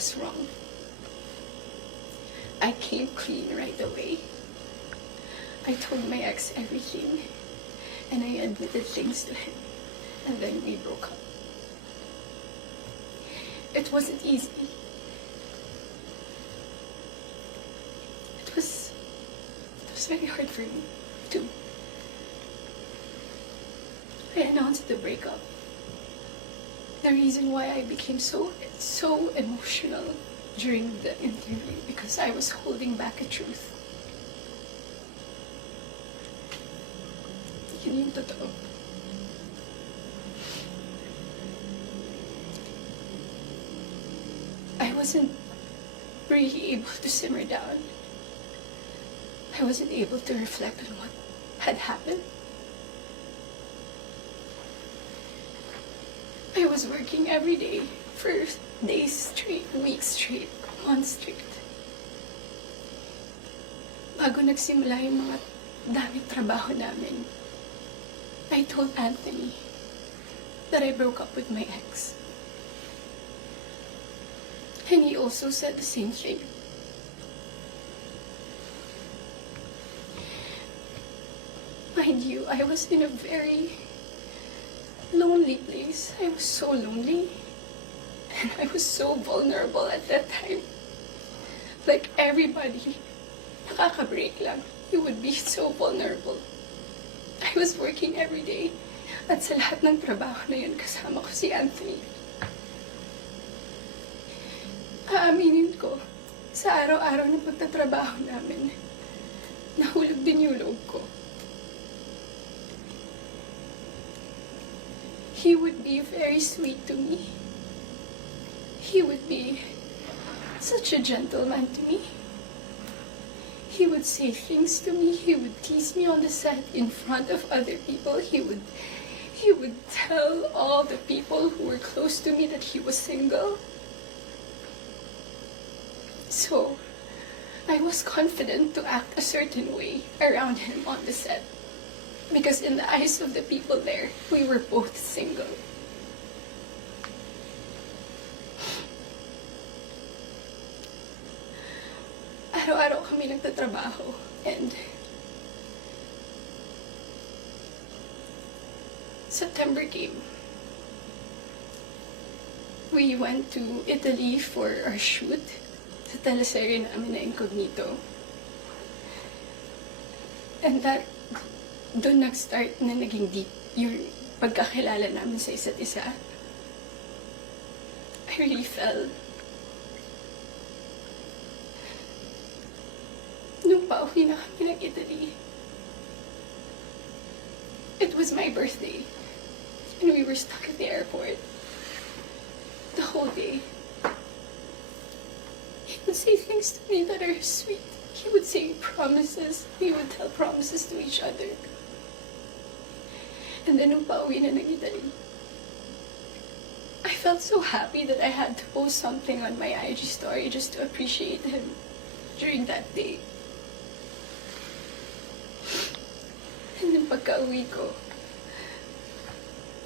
was wrong. I came clean right away. I told my ex everything, and I admitted things to him, and then we broke up. It wasn't easy. It was very hard for me, too. I announced the breakup. The reason why I became so emotional during the interview, because I was holding back a truth. Yun yung totoo. I wasn't really able to simmer down. I wasn't able to reflect on what had happened. I was working every day for days straight, weeks straight, months straight. Bago nagsimula yung mga daming trabaho namin, I told Anthony that I broke up with my ex. And he also said the same thing. Mind you, I was in a very lonely place. I was so lonely. And I was so vulnerable at that time. Like everybody, nakaka-break lang. You would be so vulnerable. I was working every day. At sa lahat ng trabaho na yun, kasama ko si Anthony. Aaminin ko, sa araw-araw ng pagtatrabaho namin, nahulog din yung loob ko. He would be very sweet to me. He would be such a gentleman to me. He would say things to me. He would tease me on the set in front of other people. He would tell all the people who were close to me that he was single. So, I was confident to act a certain way around him on the set. Because in the eyes of the people there, we were both single. Araw-araw kami nagtatrabaho, and September came. We went to Italy for our shoot sa teleserye namin na Incognito. And doon nag-start na naging deep yung pagkakilala namin sa isa't isa. I really fell. Nung pauwi na kami ng Italy, it was my birthday, and we were stuck at the airport the whole day. He would say things to me that are sweet. He would say promises. We would tell promises to each other. And then nung pauwi na ng Italy, I felt so happy that I had to post something on my IG story just to appreciate him during that day. And then pagka-uwi ko,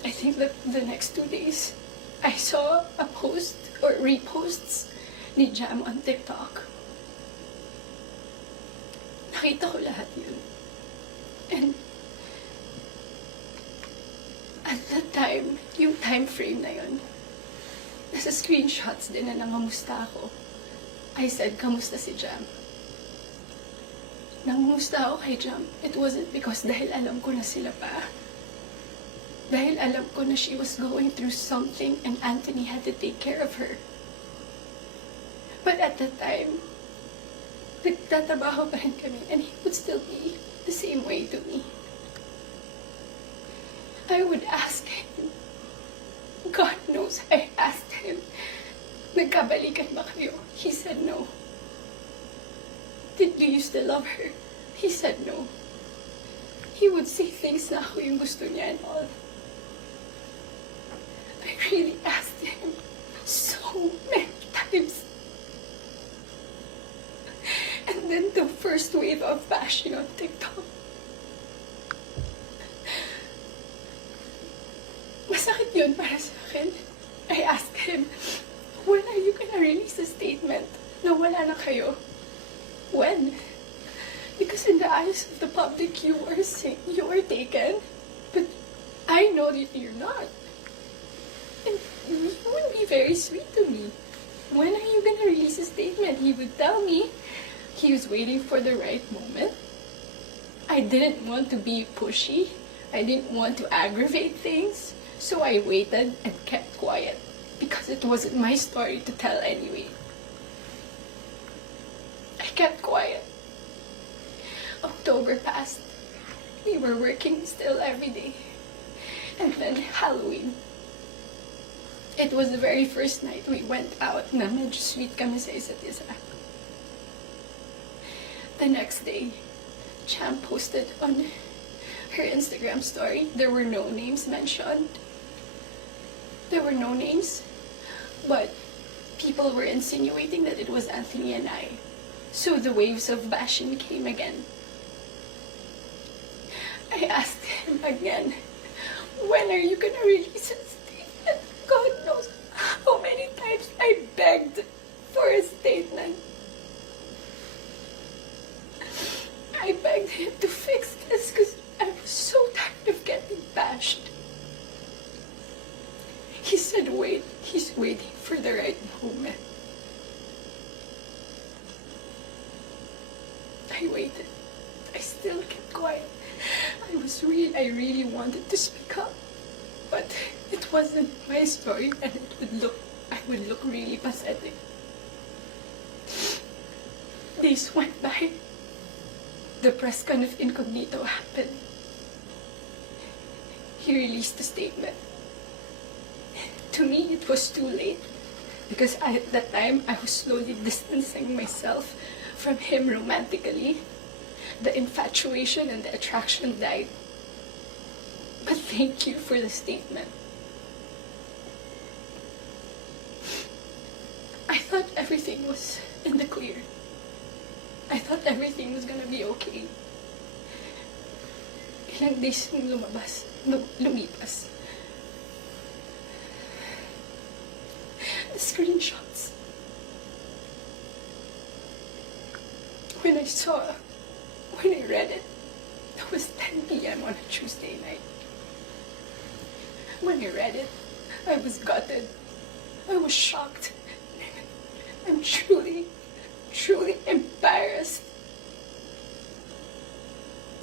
I think that the next 2 days, I saw a post or reposts ni Jam on TikTok. Nakita ko lahat yun. And at that time, yung time frame na yun, nasa screenshots din na nangamusta ako. I said, kamusta si Jam? Nangamusta ako kay Jam. It wasn't because dahil alam ko na sila pa. Dahil alam ko na she was going through something and Anthony had to take care of her. But at that time, nagtatrabaho pa rin kami, and he would still be the same way to me. I would ask him, God knows I asked him, nagkabalikan ba kayo? He said no. Do you still love her? He said no. He would say things na ako yung gusto niya and all. I really asked him so many times. And then the first wave of bashing on TikTok. Masakit yun para sa akin. I asked him, when are you gonna release a sa'yo. When? Because in the eyes of the public, you are taken. But I know that you're not. And he would be very sweet to me. When are you gonna release a statement? He would tell me he was waiting for the right moment. I didn't want to be pushy. I didn't want to aggravate things. So I waited and kept quiet. Because it wasn't my story to tell anyway. I kept quiet. October passed. We were working still every day. And then Halloween. It was the very first night we went out na medyo sweet kami sa isa't isa. The next day, Cham posted on her Instagram story. There were no names mentioned. There were no names. But people were insinuating that it was Anthony and I. So the waves of bashing came again. I asked him again, when are you gonna release a statement? God knows how many times I begged for a statement. I begged him to fix this because I was so tired of getting bashed. He said, wait, he's waiting for the right moment. I waited. I still kept quiet. I really wanted to speak up. But it wasn't my story and I would look really pathetic. Days went by. The press con of Incognito happened. He released a statement. To me, it was too late. Because at that time, I was slowly distancing myself from him romantically. The infatuation and the attraction died. But thank you for the statement. I thought everything was in the clear. I thought everything was gonna be okay. Ilang days nung lumipas. The screenshots. When I read it, it was 10 p.m. on a Tuesday night. When I read it, I was gutted. I was shocked. I'm truly embarrassed.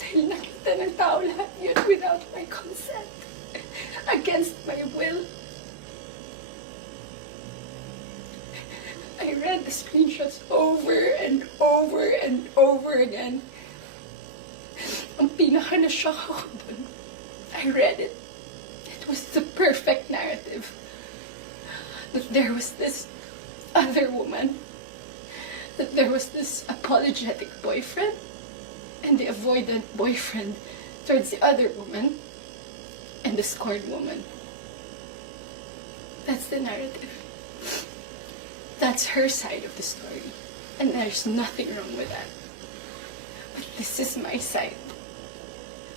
Dahil nakita ng tao lahat yun without my consent. Against my will. I read the screenshots over and over and over again. Ang pinaka-na-shock ako dun, I read it. It was the perfect narrative. That there was this other woman. That there was this apologetic boyfriend. And the avoidant boyfriend towards the other woman. And the scorned woman. That's the narrative. That's her side of the story. And there's nothing wrong with that. But this is my side.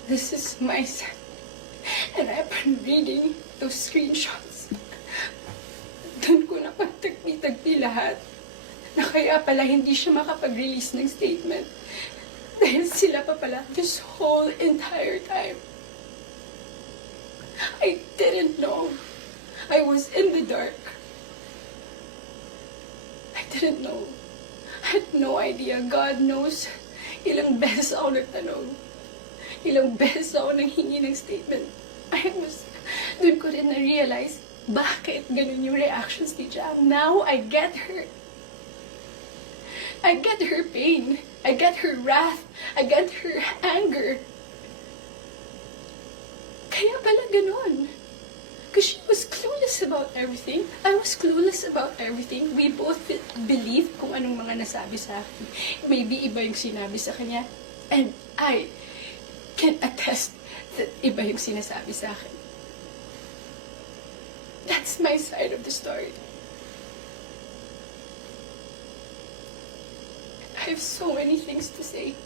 This is my side. And I've been reading those screenshots. Doon ko napagtagpi-tagpi lahat. Na kaya pala hindi siya makapag-release ng statement. Dahil sila pa pala this whole entire time. I didn't know. I was in the dark. I didn't know. I had no idea. God knows. Ilang beses ako nagtanong. Ilang beses ako nanghingi ng statement. Doon ko rin na-realize, bakit ganun yung reactions ni Jam. Now, I get her. I get her pain. I get her wrath. I get her anger. Kaya pala ganun. Because she was clueless about everything. I was clueless about everything. We both believed kung anong mga nasabi sa akin. Maybe iba yung sinabi sa kanya. And I can attest that iba yung sinasabi sa akin. That's my side of the story. I have so many things to say.